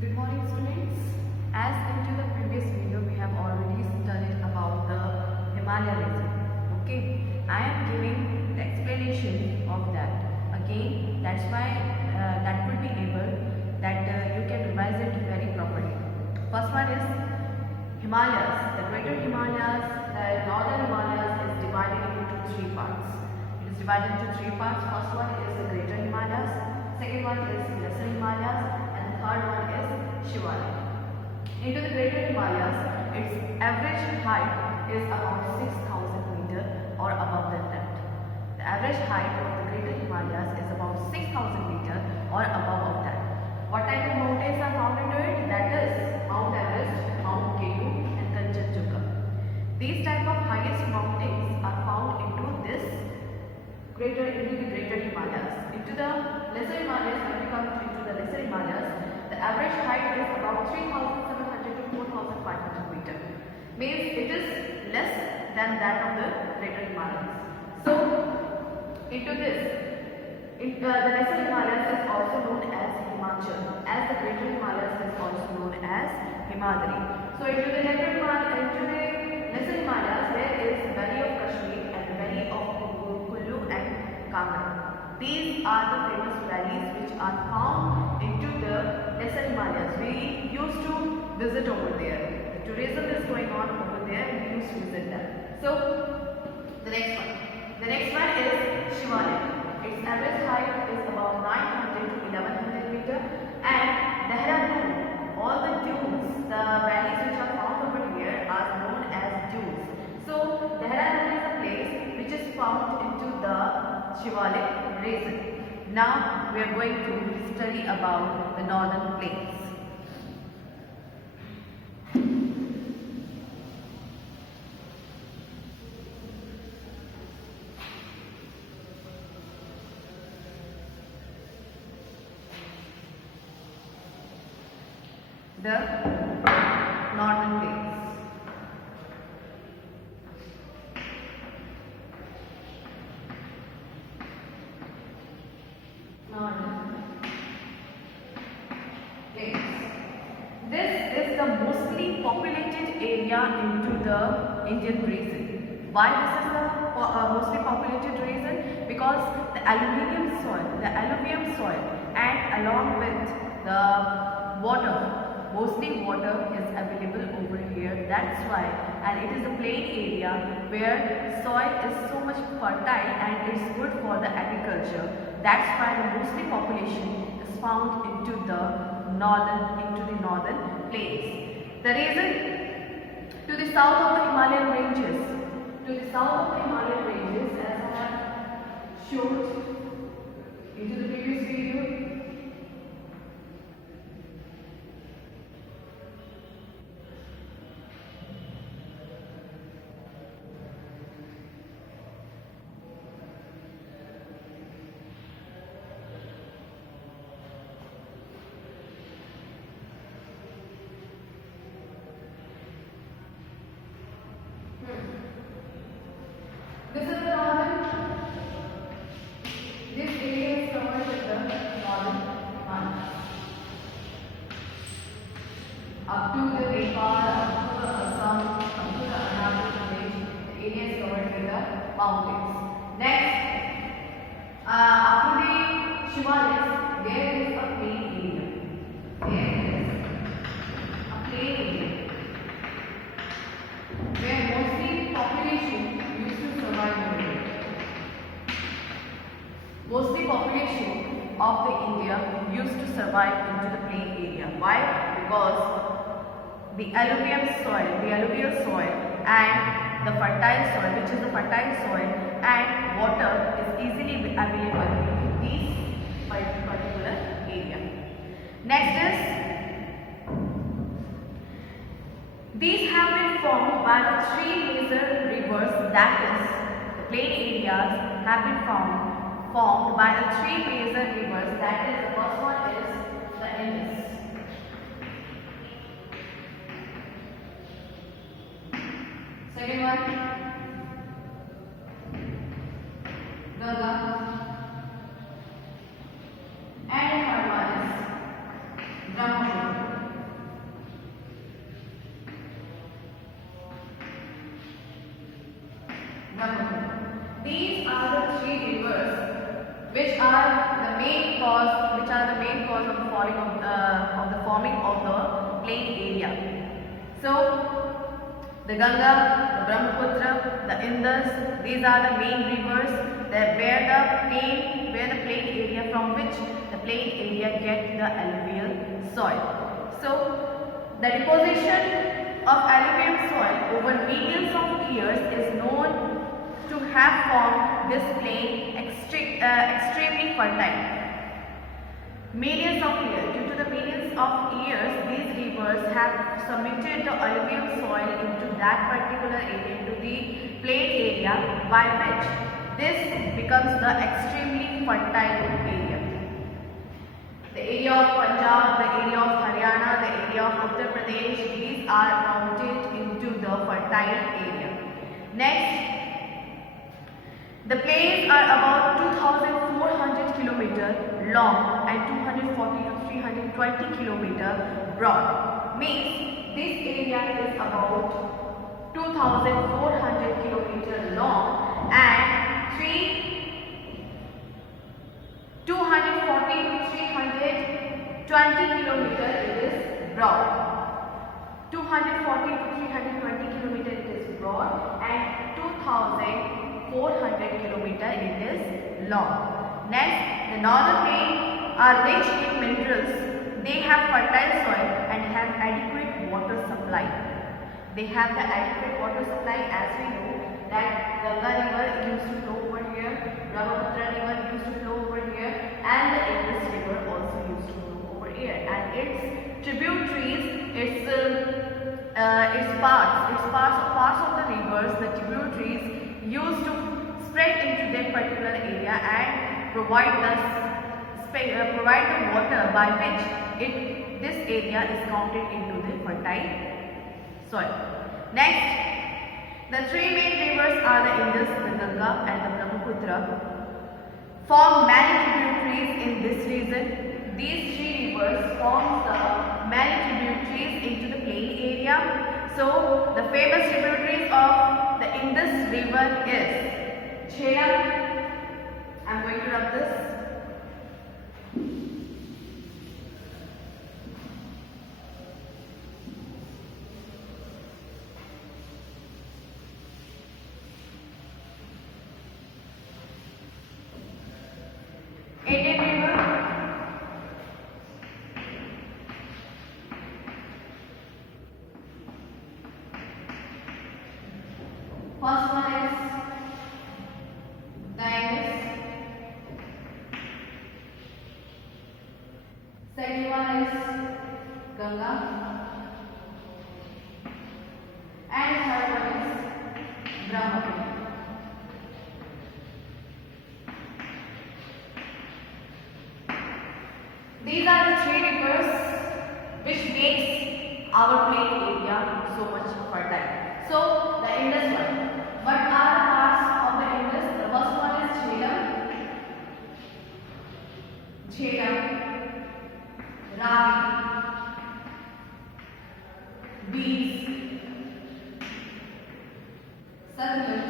Good morning, students. As into the previous video, we have already studied about the Himalaya region. Okay, I am giving the explanation of that. Again, that's why that will be able that you can revise it very properly. First one is Himalayas. The Greater Himalayas, the Northern Himalayas is divided into three parts. It is divided into three parts. First one is the Greater Himalayas. Second one is Lesser Himalayas. Third one is Shivalik. Into the Greater Himalayas, its average height is around 6,000 meter or above than that. The average height of the Greater Himalayas is about 6,000 meter or above of that. What type of mountains are found into it? That is Mount Everest, Mount Ketu and Kanchenjunga. These type of highest mountains are found into the Greater Himalayas. Into the Lesser Himalayas, when we come into the Lesser Himalayas, the average height is about 3,700 to 4,500 meter. Means it is less than that of the Greater Himalayas. So, into this, the Lesser Himalayas is also known as Himachal, as the Greater Himalayas is also known as Himadri. So, into the Lesser Himalayas, there is the Valley of Kashmir and the Valley of Kullu and Kangra. These are the famous valleys which are found into the Lesser Himalayas. We used to visit over there. The tourism is going on over there. We used to visit them. So, the next one. The next one is Shivalik. Its average height is about 900 to 1100 meter. And Dehradun, all the dunes, the valleys which are found over here are known as dunes. So, Dehradun is a place which is found into the Shivalik region. Now we are going to study about the northern plains. The northern plains. This is the mostly populated area into the Indian region. Why this is the mostly populated region? Because the alluvium soil and along with the water, mostly water is available over here. That's why, and it is a plain area where soil is so much fertile and it's good for the agriculture. That's why the mostly population is found into the northern plains. The reason to the south of the Himalayan ranges, as I have showed into the previous video. This is the northern. This area is covered with the northern Himalayas. Up to the Nepal, up to the Assam, up to the Arunachal Pradesh, the area is covered with the mountains. Next, after the Shivalik, there is a plain area. Where mostly population used to survive over it. Mostly population of the India used to survive into the plain area. Why? Because the alluvial soil and the fertile soil, which is the fertile soil and water is easily available in this particular area. Next is, these have been formed by the three major rivers, that is, the plain areas have been formed by the three major rivers, that is, the first one is the Indus. Second one, Ganga. And third one is Brahmaputra. because of the forming of the plain area. So the Ganga, the Brahmaputra, the Indus, these are the main rivers that where the plain area from which the plain area get the alluvial soil. So the deposition of alluvial soil over millions of years is known to have formed this plain extremely fertile. Millions of years. Due to the millions of years, these rivers have submitted the alluvial soil into that particular area, into the plain area, by which this becomes the extremely fertile area. The area of Punjab, the area of Haryana, the area of Uttar Pradesh, these are counted into the fertile area. Next, the plains are about 2,400 km long and 240 to 320 km broad. Means this area is about 2,400 km long and 240 to 320 km it is broad. 240 to 320 km it is broad and 2,400 km it is long. Next, the northern plain are rich in minerals. They have fertile soil and have adequate water supply. They have the adequate water supply, as we know that Ganga river used to flow over here, Brahmaputra river used to flow over here, and the Indus river also used to flow over here. And its tributaries, its parts of the rivers, the tributaries used to spread into that particular area and provide the water by which this area is counted into the fertile soil. Next, the three main rivers are the Indus, the Ganga and the Brahmaputra. Form many tributaries in this region. These three rivers form the many tributaries into the plain area. So the famous tributaries of the Indus river is Jhelum. I am going to rub this. Indian river, first one is the Indus, second one is Ganga, and third one is Brahmaputra. These are the three rivers which makes our plain area so much fertile. So the Indus one. What are the parts of the Indus? The first one is Jhelum, Ravi, Beas, Satluj,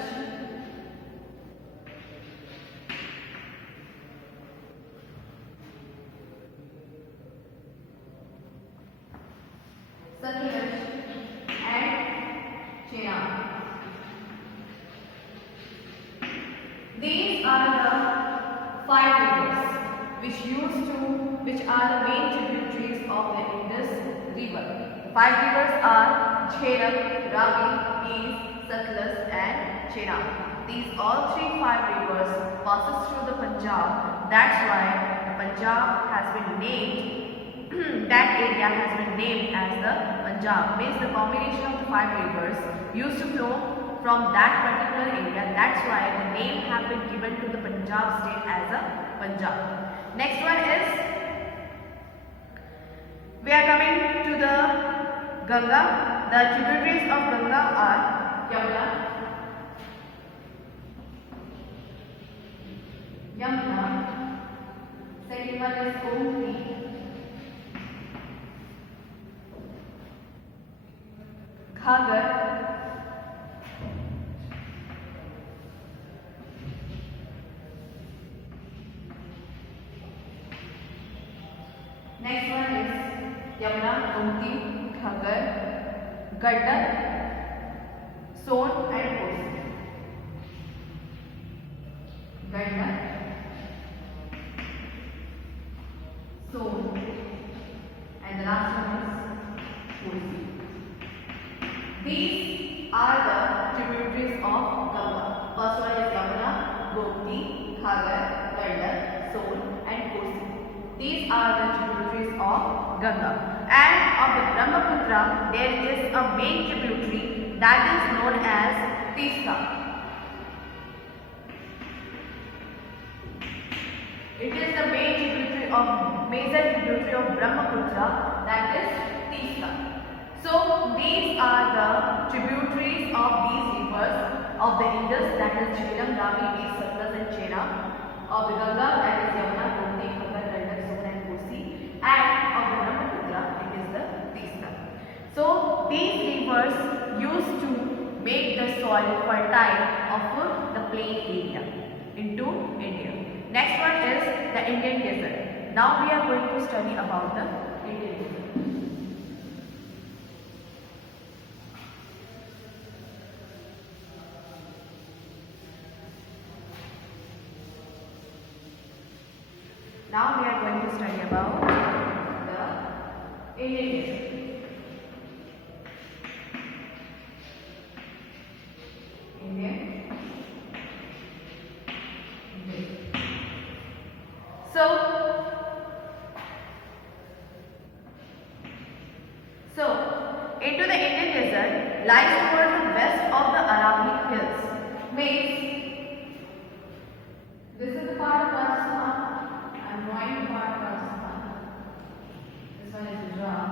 and Chenab. These are the five rivers which are the main tributaries of the Indus river. The five rivers are Jhelum, Ravi, Beas, Satluj and Chenab. These all five rivers passes through the Punjab. That's why the Punjab has been named that area has been named as the Punjab. Means the combination of the five rivers used to flow from that particular area. That's why the name have been given to the Punjab state as a Punjab. Next one is, we are coming to the Ganga. The tributaries of Ganga are Yamuna, second one is Gomti, Ghagar, Next one is Yamuna, Gomti, Ghaggar, Gandak, Son and Kosi. Gandak, Son, and the last one is Kosi. These are the tributaries of Ganga. First one is Yamuna, Gomti, Ghaggar, Gandak, Son and Kosi. These are the tributaries of Ganga. And of the Brahmaputra, there is a main tributary that is known as Teesta. It is the major tributary of Brahmaputra, that is Teesta. So these are the tributaries of these rivers of the Indus, that is Jhelum, Ravi, Veer, Satluj and Chera. Of the Ganga, that is Yamuna, Gomti, Ghaggar, Gandak, Son and Kosi. And of the Brahmaputra, it is the Teesta. So these rivers used to make the soil fertile of the plain area into India. Next one is the Indian desert. Now we are going to study about the Indian desert. Now we are going to study about the Indian desert. Indian desert. So into the Indian desert lies towards the west of the Aravalli Hills. Means this is the part of Rajasthan. I am drawing the part of Rajasthan. This one is Gujarat.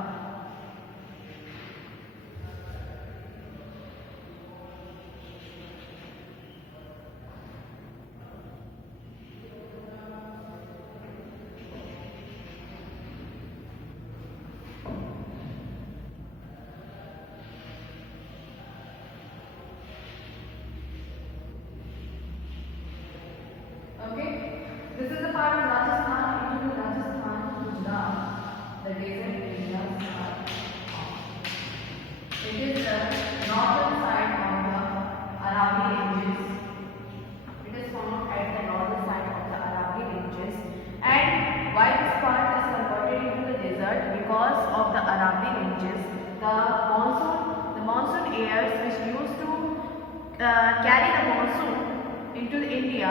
Okay, this is the part of Rajasthan. Into the Rajasthan, Gujarat, the desert areas are found. It is the northern side of the Aravalli Ranges. It is found at the northern side of the Aravalli Ranges. And why this part is converted into the desert? Because of the Aravalli Ranges, the monsoon airs which used to carry the monsoon into India,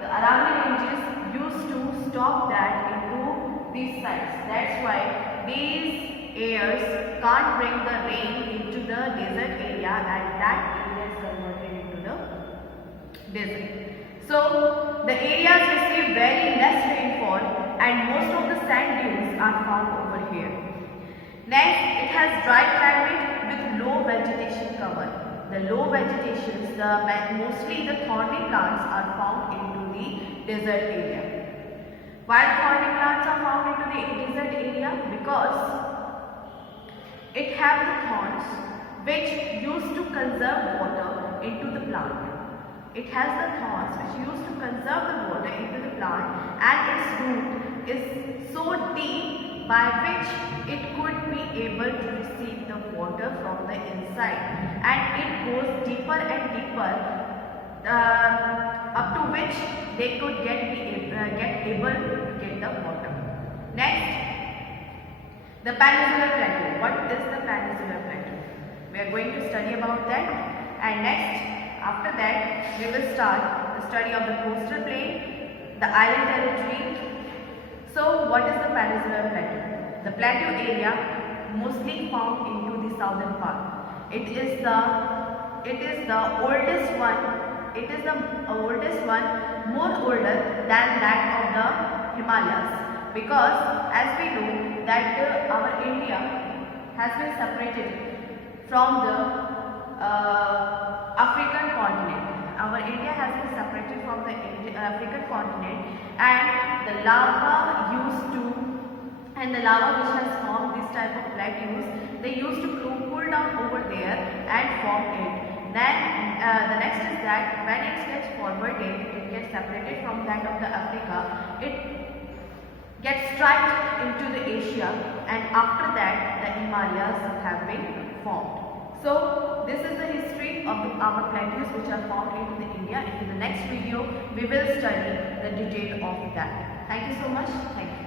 the Aravalli Ranges used to stop that into these sites. That's why these airs can't bring the rain into the desert area, and that area is converted into the desert. So the areas receive very less rainfall and most of the sand dunes are found over here. Next, it has dry climate with low vegetation cover. The low vegetations, mostly the thorny plants are found into the desert area. Why thorny plants are found into the desert area? Because it has the thorns which used to conserve water into the plant. It has the thorns which used to conserve the water into the plant, and its root is so deep by which it could be able to receive the water from the inside, and it goes deeper and deeper up to which they could get able to get the water. Next, the Peninsular Plateau. What is the Peninsular Plateau? We are going to study about that, and next, after that, we will start the study of the coastal plain, the island territory. So, what is the Peninsular Plateau? The plateau area mostly found into the southern part. It is the oldest one. It is the oldest one, more older than that of the Himalayas, because as we know that our India has been separated from the African continent. Our India has been separated from the African continent, and the lava which has formed this type of plateaus, they used to cool down over there and form it. Then the next is that when it gets forwarded, it gets separated from that of the Africa, it get striped into the Asia, and after that the Himalayas have been formed. So this is the history of our plateaus which are formed into the India. In the next video we will study the detail of that. Thank you so much. Thank you.